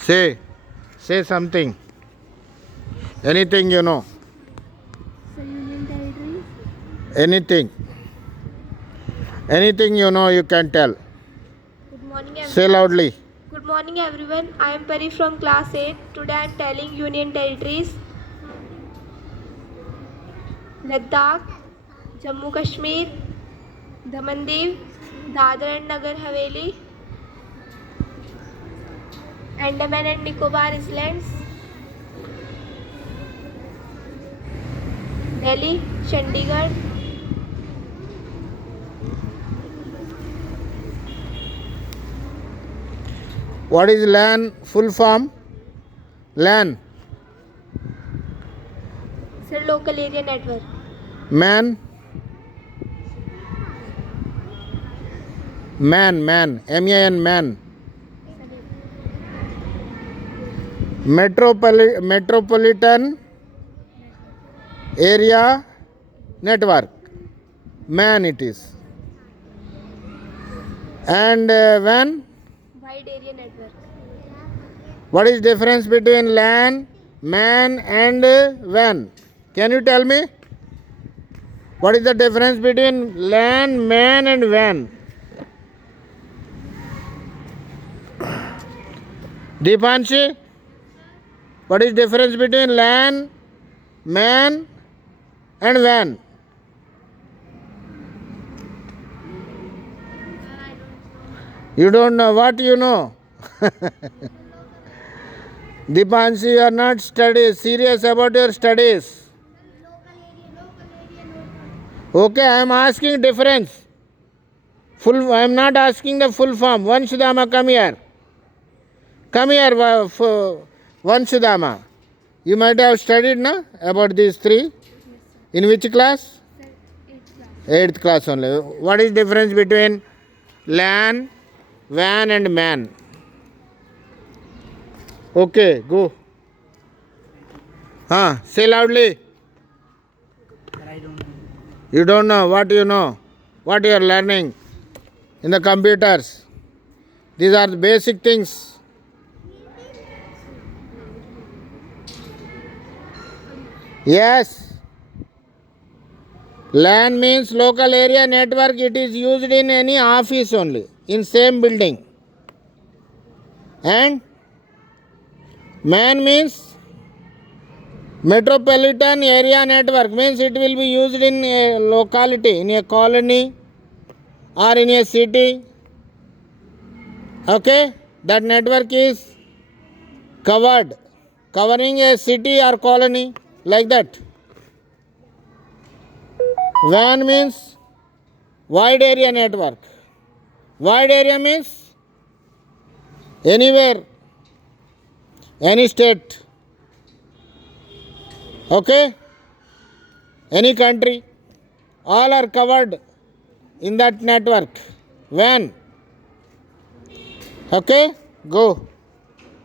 Say something. Anything you know. So Union Territories. Anything. Anything you know you can tell. Good morning everyone. Say loudly. Good morning everyone. I am Pari from class 8. Today I am telling Union Territories. Ladakh, Jammu Kashmir, Daman Diu, Dadra and Nagar Haveli, Andaman and Nicobar Islands, Delhi, Chandigarh, What is LAN full form? LAN. Sir Local Area Network. Man. Man. M-A-N, man. Metropolitan area network. Man it is. And WAN? Wide Area Network. What is difference between LAN, MAN and WAN? Can you tell me? What is the difference between LAN, MAN and WAN? Deepanshi? What is difference between LAN, MAN and WAN? You don't know. What you know? Deepanshi, you are not serious about your studies. Okay, I am asking difference. I am not asking the full form. Vanshudama, come here. Come here, Vanshudama. You might have studied na, about these three. In which class? 8th class only. What is difference between LAN, WAN and MAN? Okay, go. Say loudly. I don't know. You don't know. What you know? What you are learning in the computers? These are the basic things. Yes. LAN means local area network. It is used in any office only, in same building. And MAN means metropolitan area network, means it will be used in a locality, in a colony or in a city. Okay, that network is covering a city or colony, like that. WAN means wide area network. Wide area means anywhere, any state. Okay, any country, all are covered in that network. WAN. Okay, go.